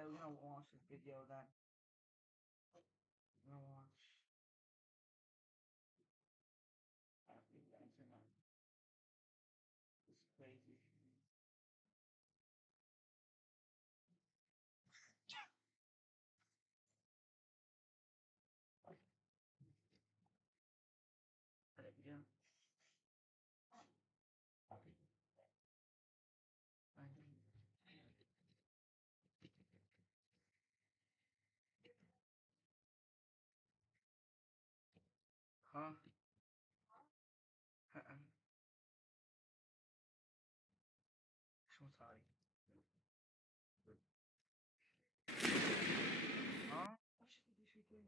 Okay, we're gonna watch this video then. We're gonna watch. It's crazy. There we go. Huh? Uh-uh. So sorry. Huh? What should we do?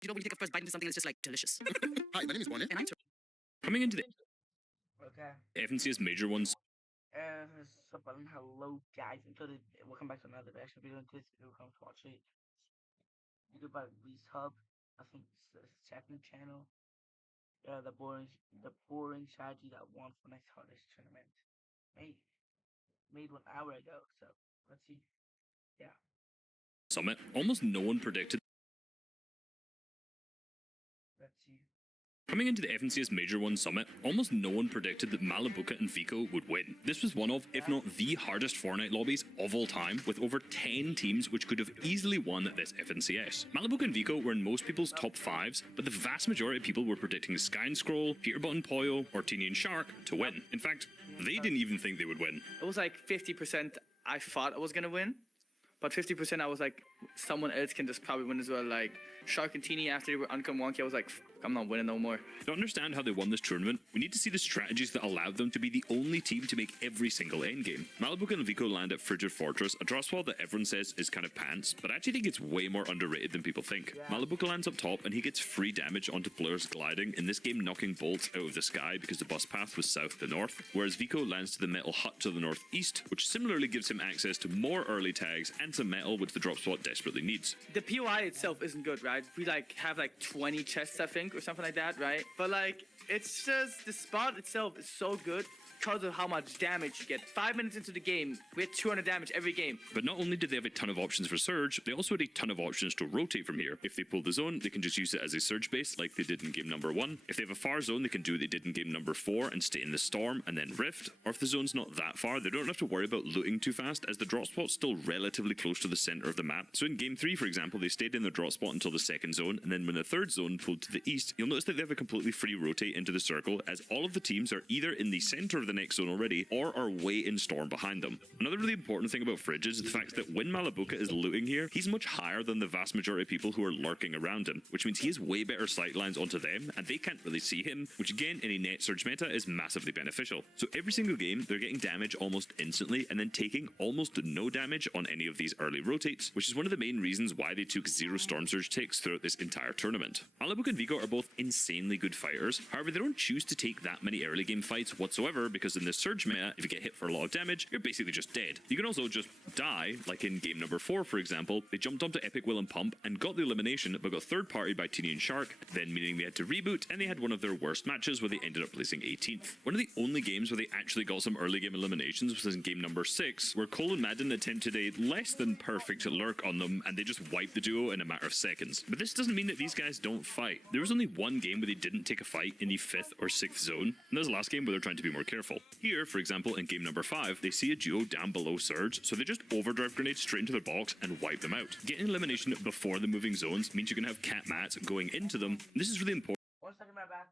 You know when you take a first bite into something and it's just like delicious. Hi, my name is Bonnie. And I'm Coming into the Okay. FNCS major ones, Hello guys, welcome back to another reaction video. In this video, come to watch it. Video by Reese Hub. I think it's the second channel. The boring strategy that won for next hardest tournament. Made 1 hour ago. So let's see. Yeah. summit, almost no one predicted. Let's see. Coming into the FNCS Major 1 Summit, almost no one predicted that Malabuka and Vico would win. This was one of, if not the hardest Fortnite lobbies of all time, with over 10 teams which could have easily won this FNCS. Malabuka and Vico were in most people's top 5s, but the vast majority of people were predicting Sky and Scroll, Peterbot and Poyo, or Teeny and Shark to win. In fact, they didn't even think they would win. It was like 50% I thought I was gonna win, but 50% I was like, someone else can just probably win as well. Like Shark and Teeny, after they were uncome wonky, I was like, I'm not winning no more. To understand how they won this tournament, we need to see the strategies that allowed them to be the only team to make every single endgame. Malabuka and Vico land at Frigid Fortress, a drop spot that everyone says is kind of pants, but I actually think it's way more underrated than people think. Malabuka lands up top and he gets free damage onto players gliding, in this game knocking bolts out of the sky because the bus path was south to north, whereas Vico lands to the metal hut to the northeast, which similarly gives him access to more early tags and some metal which the drop spot desperately needs. The POI itself isn't good, right? We like have like 20 chests, I think, or something like that, right? But like, it's just, the spot itself is so good because of how much damage you get. 5 minutes into the game, we had 200 damage every game. But not only did they have a ton of options for surge, they also had a ton of options to rotate from here. If they pull the zone, they can just use it as a surge base like they did in game number 1. If they have a far zone, they can do what they did in game number 4 and stay in the storm and then rift. Or if the zone's not that far, they don't have to worry about looting too fast, as the drop spot's still relatively close to the center of the map. So in game 3, for example, they stayed in the drop spot until the second zone, and then when the third zone pulled to the east, you'll notice that they have a completely free rotate into the circle, as all of the teams are either in the center of the next zone already or are way in storm behind them. Another really important thing about Frigid is the fact that when Malabuka is looting here, he's much higher than the vast majority of people who are lurking around him, which means he has way better sight lines onto them and they can't really see him, which again in a net surge meta is massively beneficial. So every single game they're getting damage almost instantly and then taking almost no damage on any of these early rotates, which is one of the main reasons why they took 0 storm surge ticks throughout this entire tournament. Malabuka and Vico are both insanely good fighters, however they don't choose to take that many early game fights whatsoever, because in this surge meta, if you get hit for a lot of damage, you're basically just dead. You can also just die, like in game number 4 for example. They jumped onto Epic Will and Pump and got the elimination, but got third partied by Teeny and Shark, then meaning they had to reboot, and they had one of their worst matches where they ended up placing 18th. One of the only games where they actually got some early game eliminations was in game number 6, where Cole and Madden attempted a less than perfect lurk on them and they just wiped the duo in a matter of seconds. But this doesn't mean that these guys don't fight. There was only one game where they didn't take a fight in the 5th or 6th zone, and that was the last game where they're trying to be more careful. Here, for example, in game number 5, they see a duo down below surge, so they just overdrive grenades straight into their box and wipe them out. Getting elimination before the moving zones means you can have cat mats going into them. This is really important. 1 second, my back.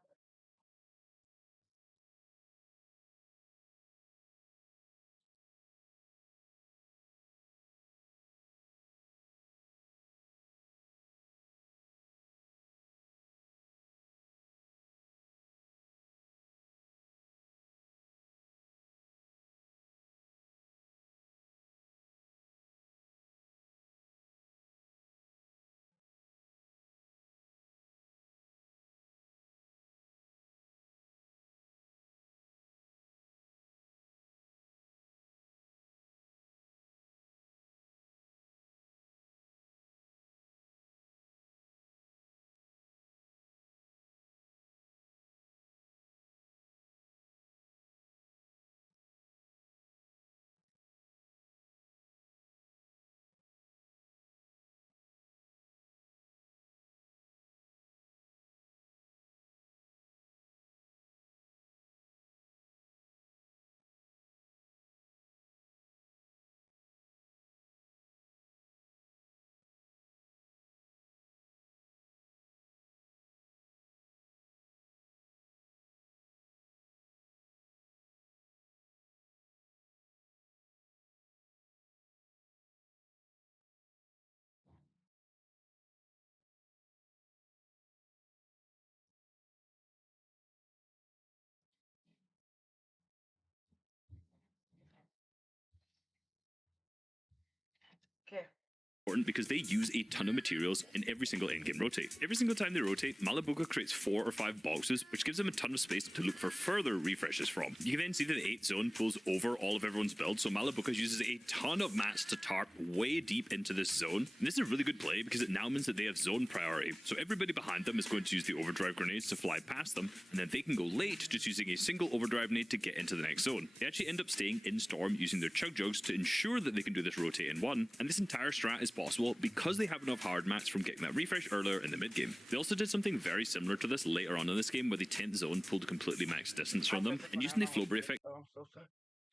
important because they use a ton of materials in every single endgame rotate. Every single time they rotate, Malabuka creates 4 or 5 boxes, which gives them a ton of space to look for further refreshes from. You can then see that the 8th zone pulls over all of everyone's build, so Malabuka uses a ton of mats to tarp way deep into this zone. And this is a really good play because it now means that they have zone priority, so everybody behind them is going to use the overdrive grenades to fly past them, and then they can go late just using a single overdrive nade to get into the next zone. They actually end up staying in Storm using their chug jugs to ensure that they can do this rotate in one, and this entire strat is possible because they have enough hard mats from getting that refresh earlier in the mid game. They also did something very similar to this later on in this game where the 10th zone pulled completely max distance from them, and using the Flowberry effect. Oh, I'm so sorry.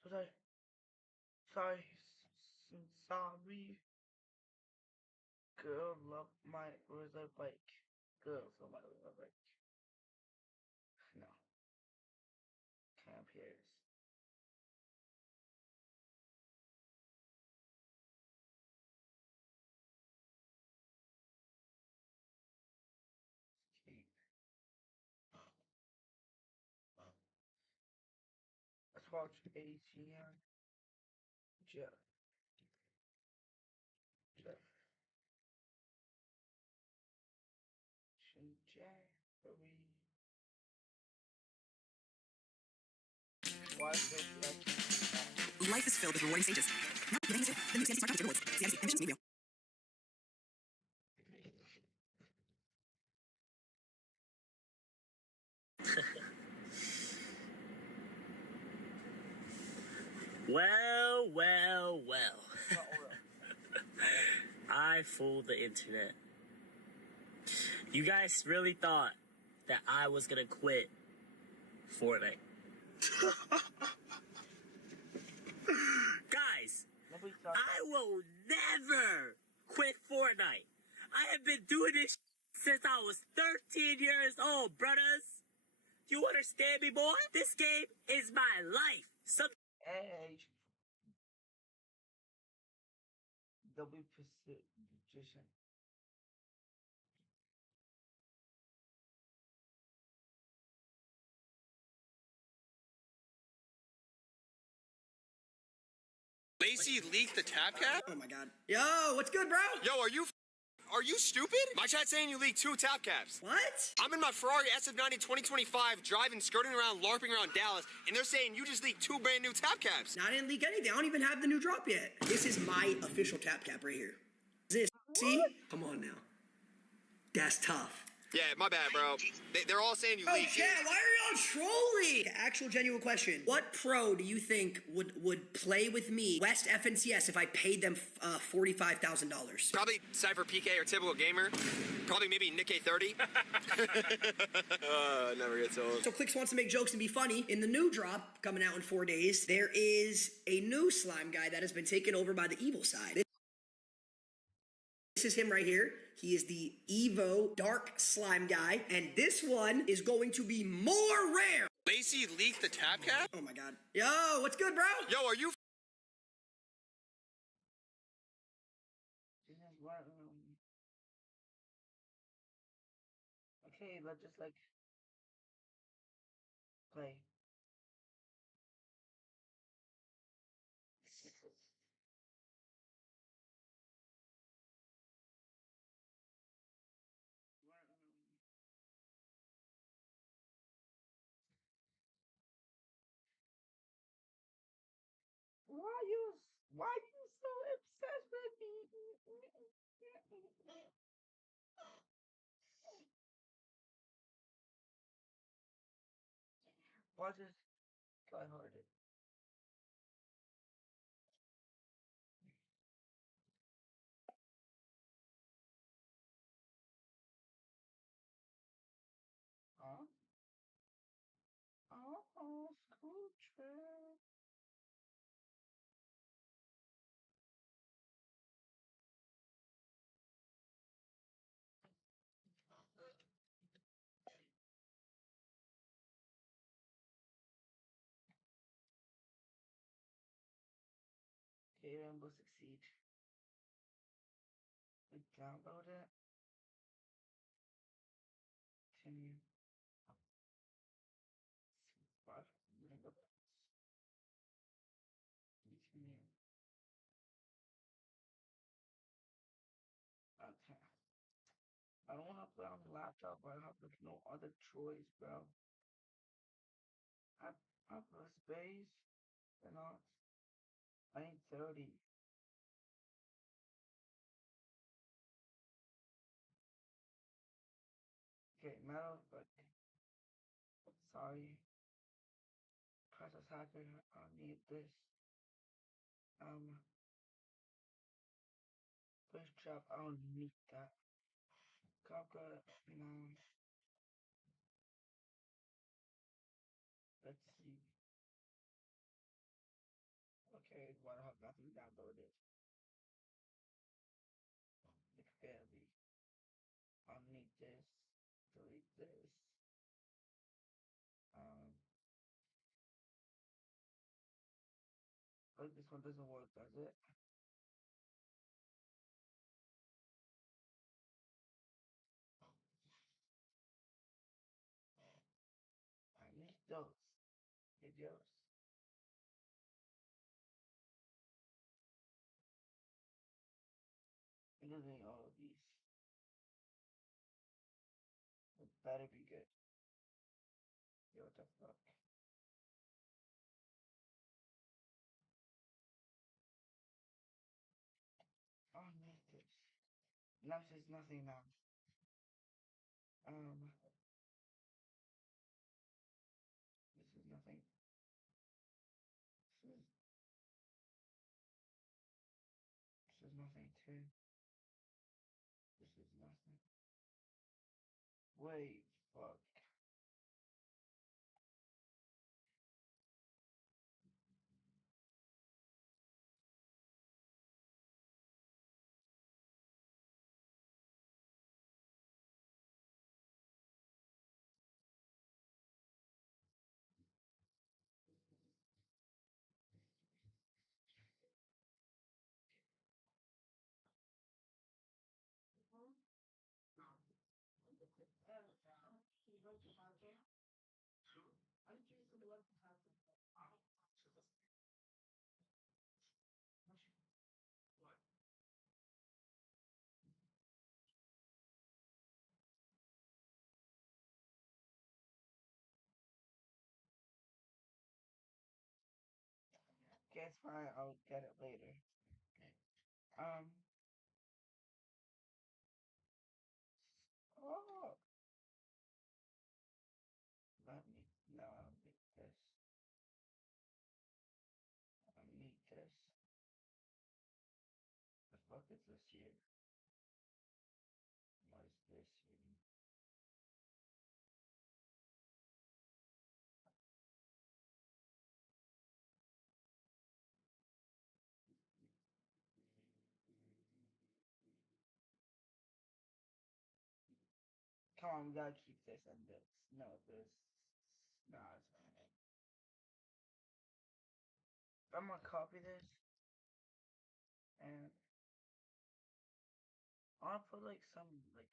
So sorry. Sorry. Sorry. Girl, love my reserve bike. Girls love my reserve bike. No. Camp here. Let's watch ATM. Jeff. Jeff. Jerry. Why is this like Life is filled with rewarding stages. Now, the new CMC Smart Challenge rewards. CMC, ambitions made real. Well, well, well. I fooled the internet. You guys really thought that I was gonna quit Fortnite. Guys, I will never quit Fortnite. I have been doing this since I was 13 years old, brothers. You understand me, boy? This game is my life. Edge. W position. Lacey leaked the tap cap? Oh my god. Yo, what's good, bro? Yo, are you stupid? My chat's saying you leaked 2 tap caps. What? I'm in my Ferrari SF90 2025 driving, skirting around, LARPing around Dallas, and they're saying you just leaked 2 brand new tap caps. No, I didn't leak anything. I don't even have the new drop yet. This is my official tap cap right here. This, see? Come on now. That's tough. Yeah, my bad, bro. They're all saying you Oh, leaked. yeah, why are y'all trolling? Actual genuine question. What pro do you think would play with me, West FNCS, if I paid them $45,000? Probably Cypher PK or Typical Gamer. Probably maybe Nick A30. Never gets old. So Clicks wants to make jokes and be funny. In the new drop, coming out in 4 days, there is a new slime guy that has been taken over by the evil side. This is him right here. He is the Evo Dark Slime guy, and this one is going to be more rare. Lacey leaked the tap cap? Oh my god. Yo, what's good, bro? Yo, are you Okay, let's just like play. Why you so obsessed with me? Why just try harder? Huh? Oh, school trip. Okay, Rainbow Succeed. We download it. Continue. What? Rainbow. Continue. play on the laptop, but I have like no other choice, bro. I I play space, and I need 30. Okay, metal, but sorry, process hacker. I need this. Um, Fish trap. I don't need that. Copper. No. Let's see. Okay, what have nothing downloaded? Like barely. I'll need this. Delete this. Um, but this one doesn't work, does it? I need those videos. I'm doing all of these. It better be good. Yo, what the fuck? I need this. Now says nothing now. This is nothing. This this is nothing too. This is nothing. Wait, fuck. Okay, it's fine. I'll get it later. Um. Oh. Let me. No, I don't need this. I don't need this. The fuck is this here? What is this here? Come on, we gotta keep this and this. No, this. No, it's fine. I'm gonna copy this and I'll put like some like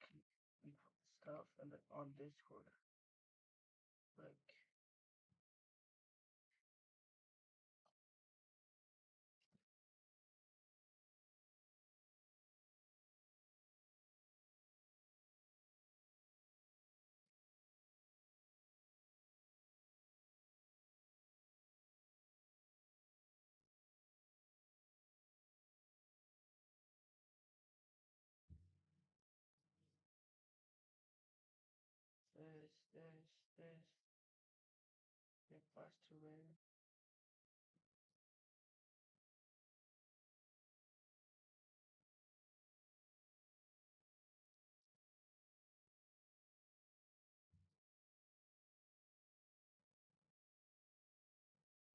stuff and on Discord. Like this. Get fast to rare.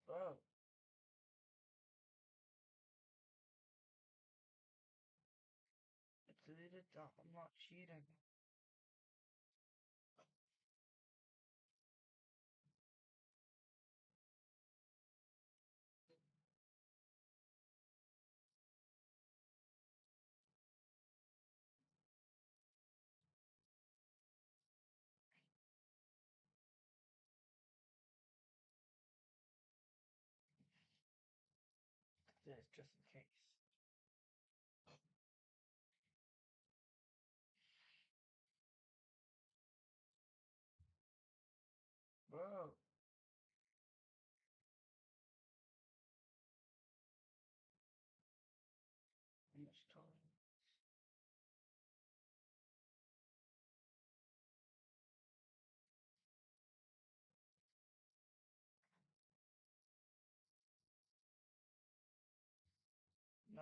Bro, it's deleted that. I'm not cheating. This just in case.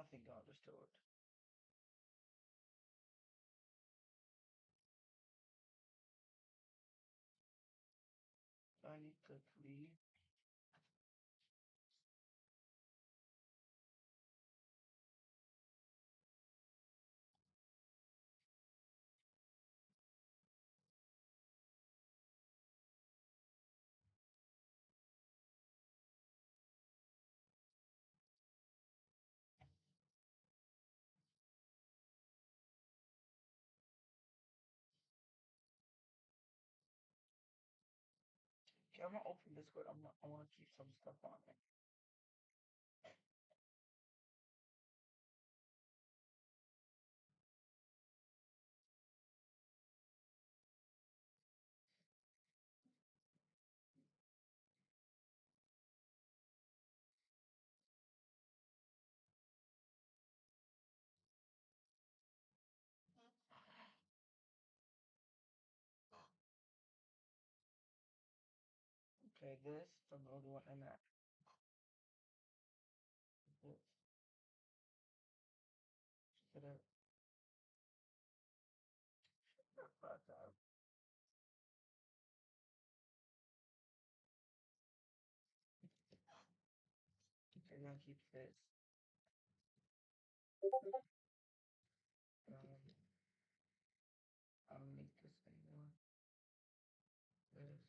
think I understood. I need to leave. Okay, I'm gonna open this, but I want to keep some stuff on it. Okay, this from the other one and that. This. Shut up. Shut the fuck up. Okay, I'm gonna keep this. I'll make this anymore. This.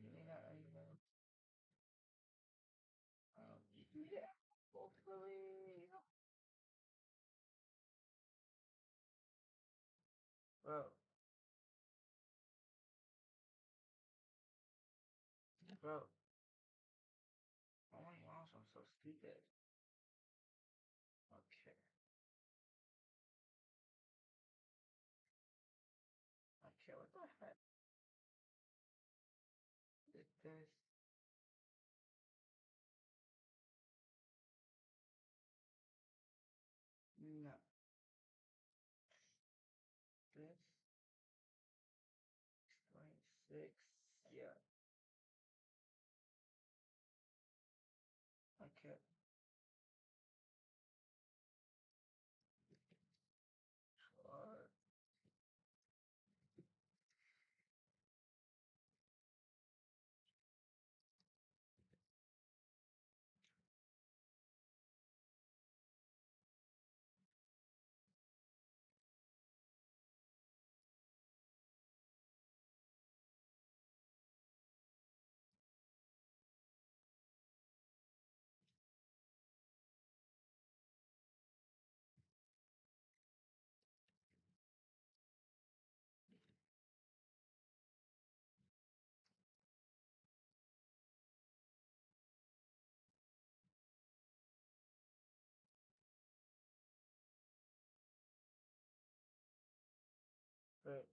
Really not anymore. Yeah. Hopefully. Bro. Bro. Oh my gosh, I'm so stupid. Okay. Okay, what the heck? Did this? No. This? 26. Yeah. Okay. Sure. But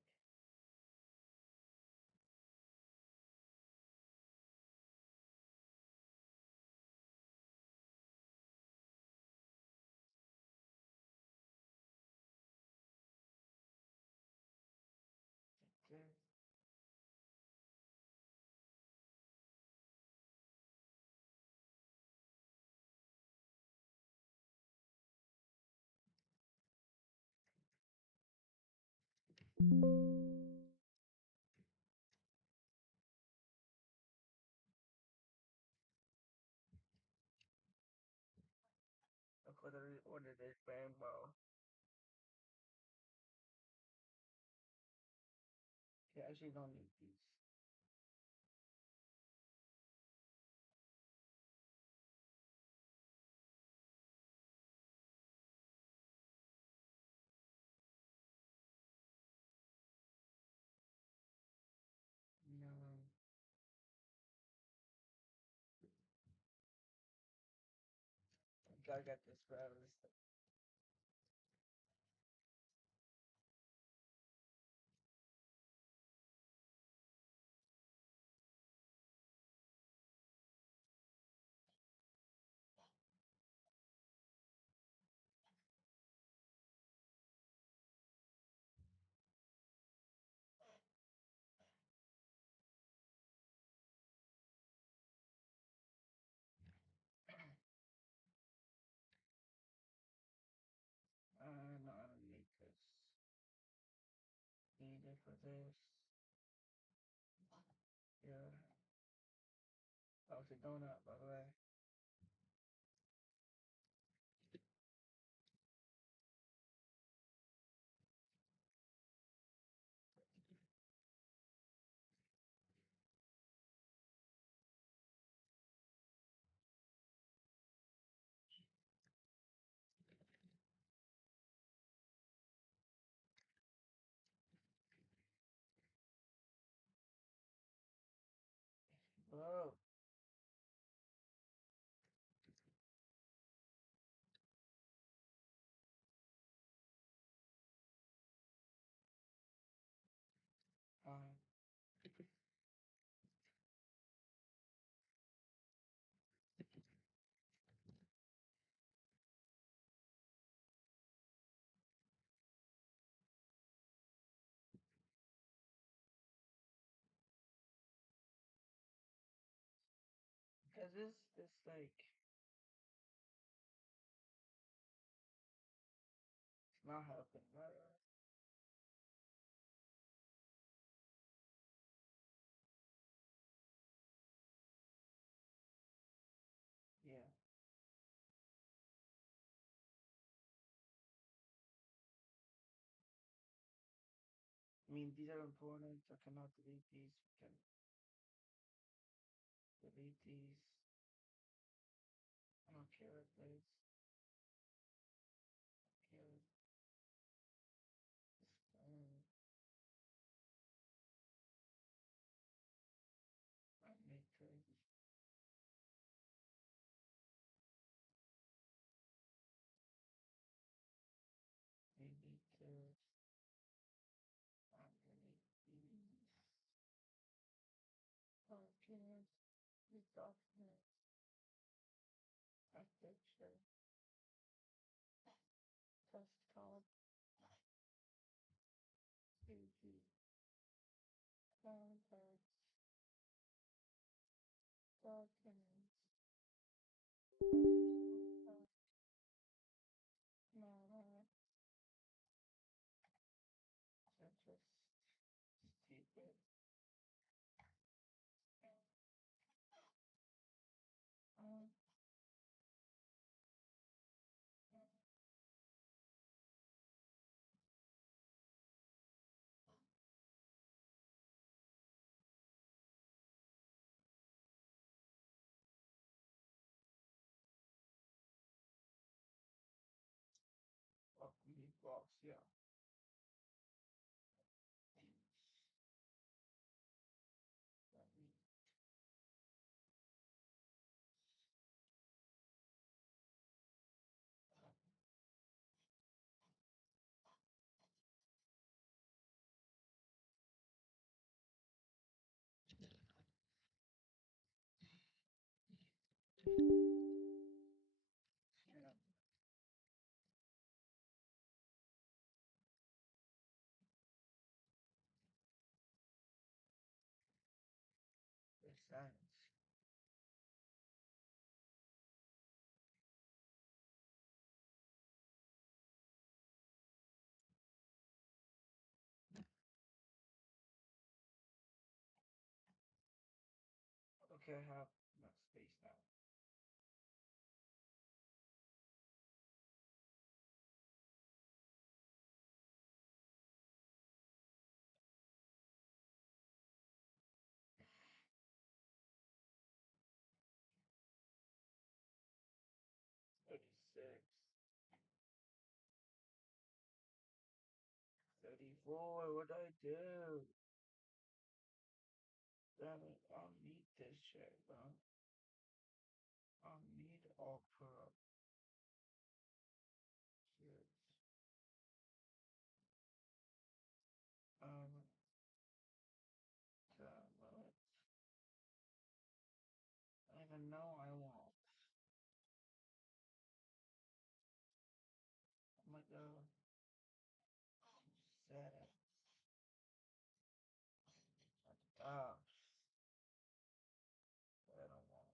this. Look what I ordered this rainbow. Yeah, I actually don't need these. No. Gotta get this forever. wait for this. Yeah. That was a donut, by the way. Whoa. Um, because this like it's not helping. Yeah. I mean, these are important. I cannot delete these. We can delete these. I don't care what this. Here. Display. Matrix. Maybe this. Delete these. Documents. These documents. A picture. Desktop. 2D. Contacts. Documents. No, that's just stupid. Um, box, yeah. Yeah, makes sense. Okay, I have enough space now. 36, 34, what do I do? Damn it, I don't need this shit, bro. I don't need all pro. Shit. Um, what? I don't even know I want. I'm gonna go settings at the top. I don't want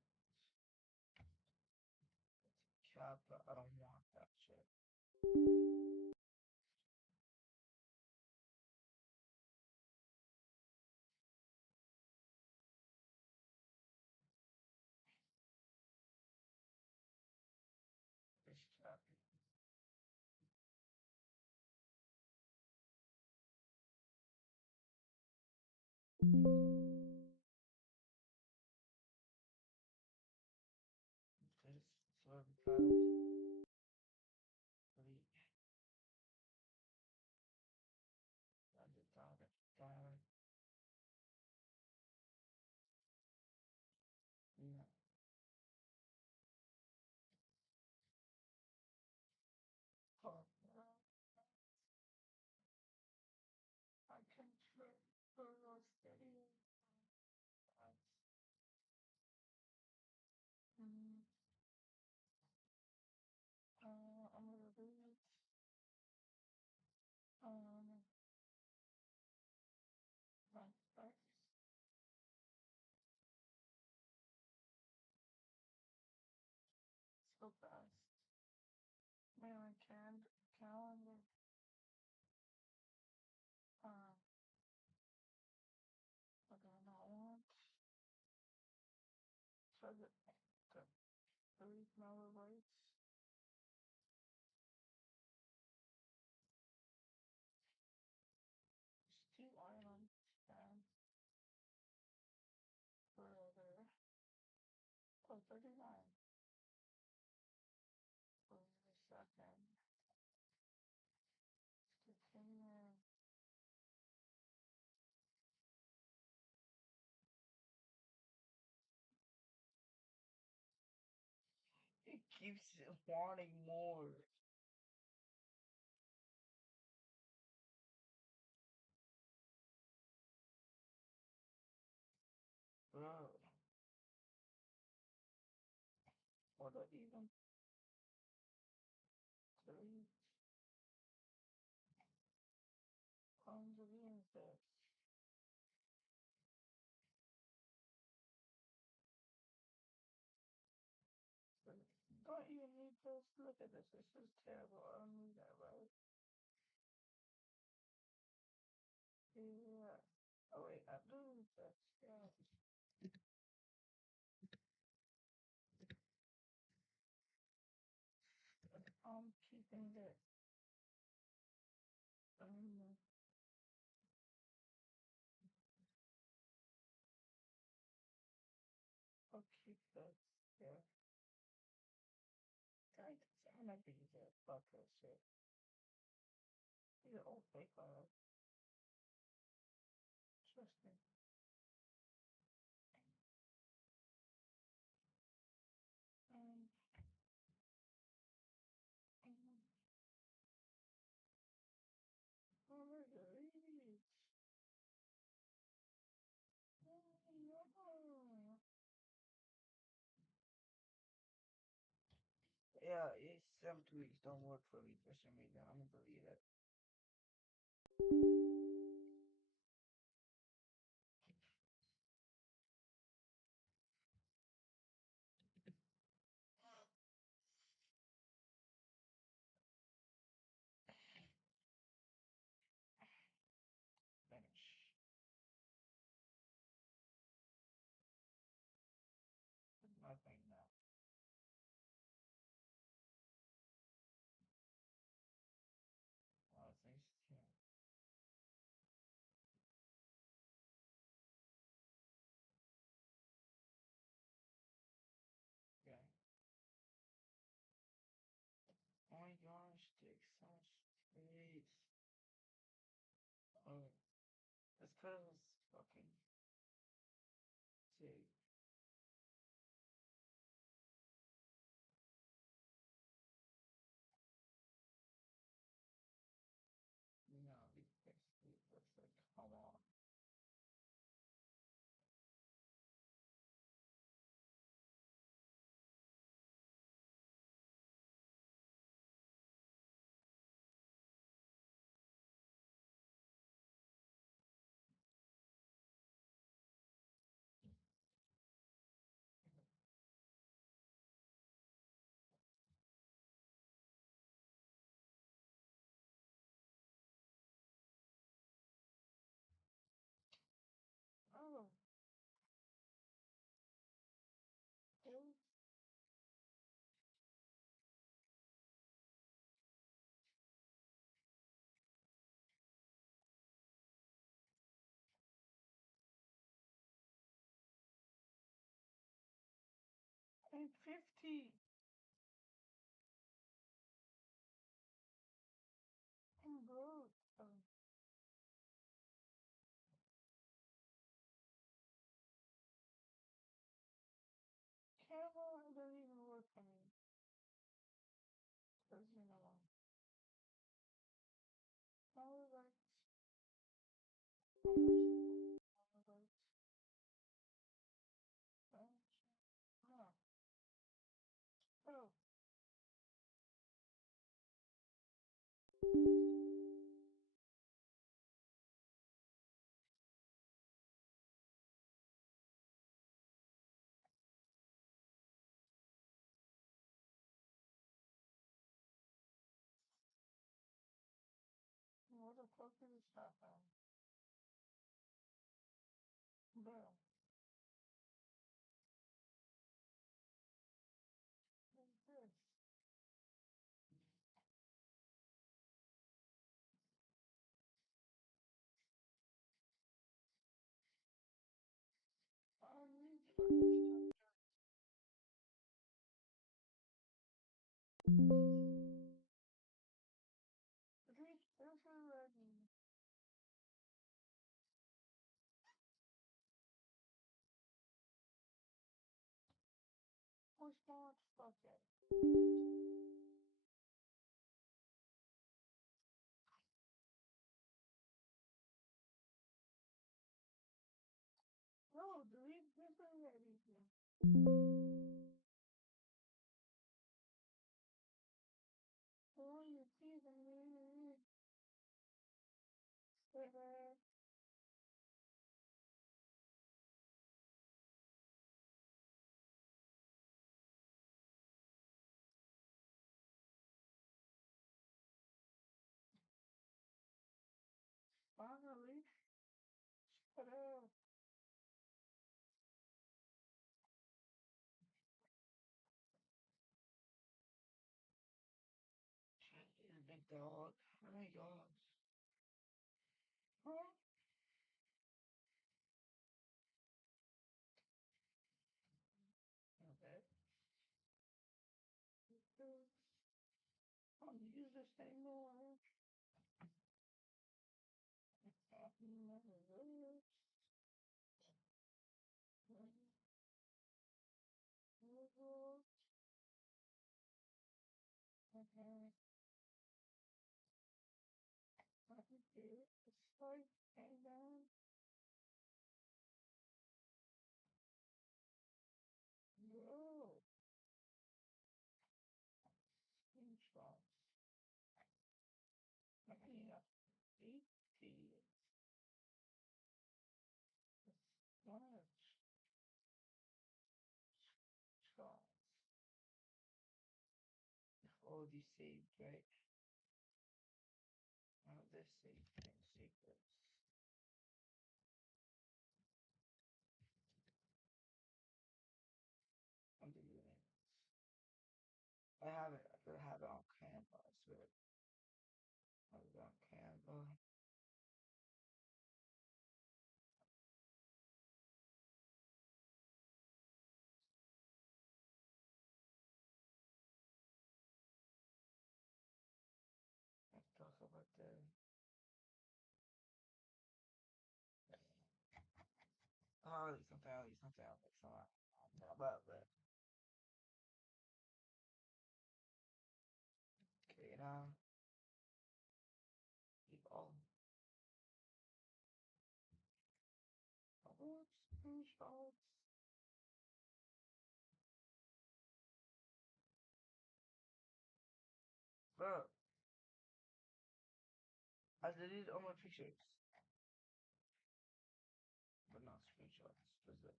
Kappa. I don't want that shit. This so because we down. Yeah. Oh, well, I can trip for those steady. Mm, I'm gonna do it. Um, my first so fast. Maryland calendar. Um, I do not want. So the 3 megabytes. Two islands and further. Oh, 39 for a second. Continue. It keeps wanting more. Bro. Or the even three times of this. Don't even need this. Look at this. This is terrible. I don't need that, right? Yeah. Oh wait, I do need that. Yeah. I'm keeping this. Um, I'll keep this. Yeah. Guys, I'm gonna be the fuck this shit. These are all fake files. Trust me. Um, oh my god. No. Yeah, it's some tweets don't work for me for some reason. I'm gonna believe it. Finish. Nothing now. A lot of things here. Okay. Oh my gosh, takes so much space. Oh, it's cause fucking take. No, it's like, come on. 950. I'm broke. Camera doesn't even work for me. Doesn't know. Power lights. Power lights. Oh. Oh. What the fuck is this happening? Bro. What is this? I need fucking reach this already. Push launch, fuck it. No, delete this already. Oh, you see the new. Finally. Shut up. Shit, big dog. Oh my god. Huh? Okay. I don't use this anymore. Okay. It's like, hang down. Whoa. Screenshots. I mean, 80. It's much. Shots. All these saved, right? This saved thing, secrets. I'm deleting it. I have it. I could have it on Canva. I swear. I have it on Canva. Let's talk about the. Oh, I'll leave something. I'll leave something. I'll make some. I'll talk about it. Okay, now. Keep all. Oh, screenshots. Bro, I deleted all my pictures. But not screenshots. Just like.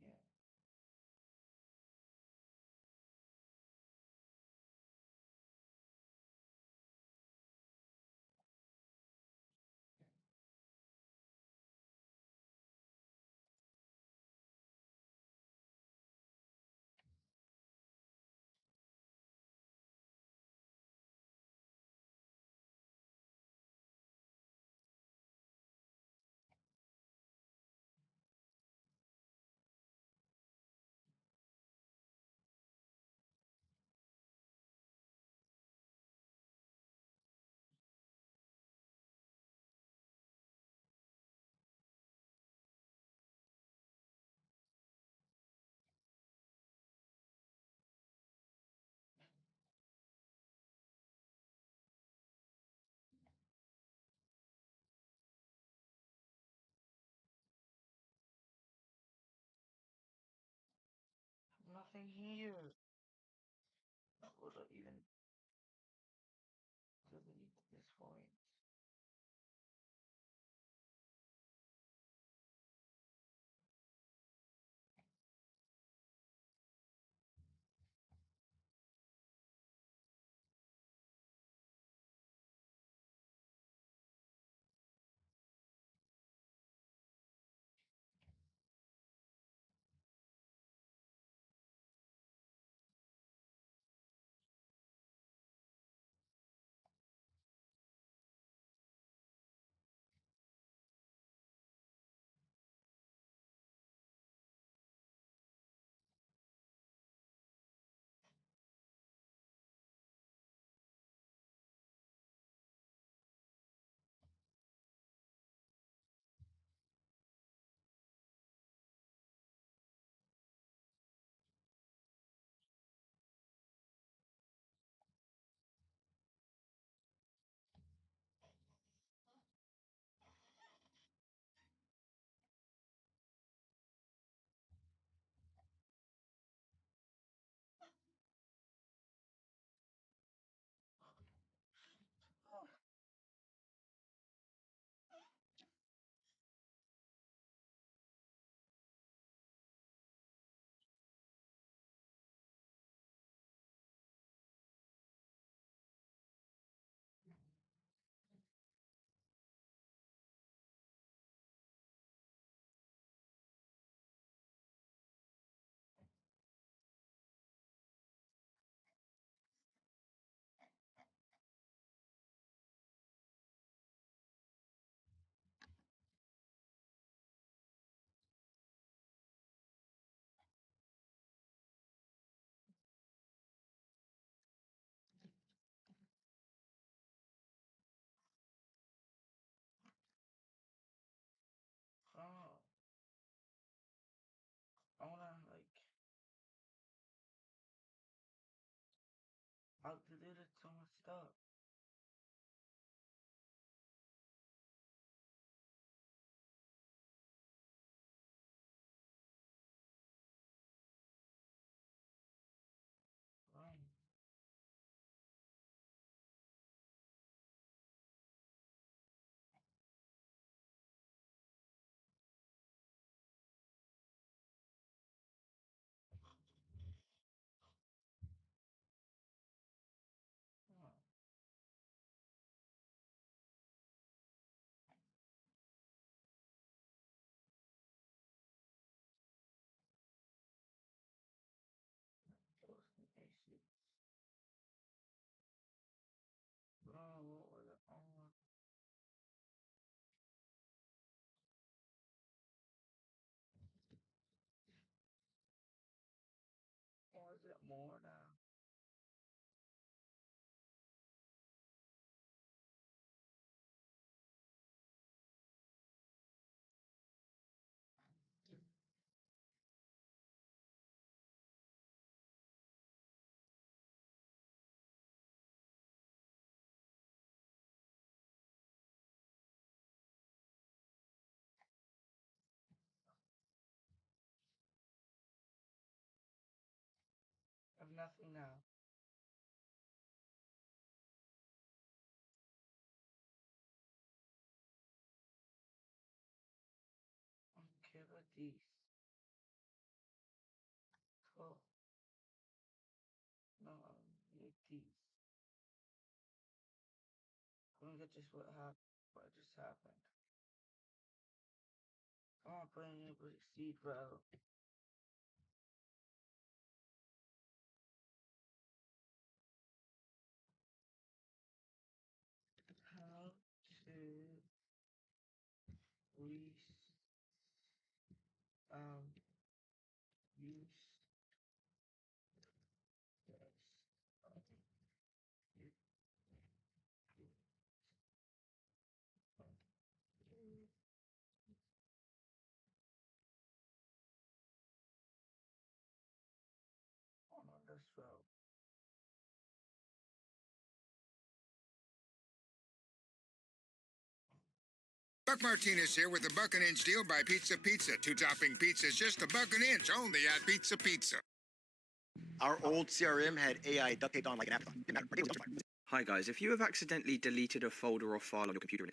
Yeah. nothing here. Would I even delete this point? Oh, I wanna like I deleted so much stuff. Right. Oh, those issues. Oh, what was it on? Or is it more now? I have nothing now. Okay, but these. Cool. No, need these. I think that's just what just happened. Come on, playing it with seed, bro. How to re use this. On this row. Buck Martinez here with the Buck and Inch deal by Pizza Pizza. Two topping pizzas, just a buck an inch, only at Pizza Pizza. Our old CRM had AI duct taped on like an afterthought. Didn't matter. Our data was justified. Hi guys, if you have accidentally deleted a folder or file on your computer and it's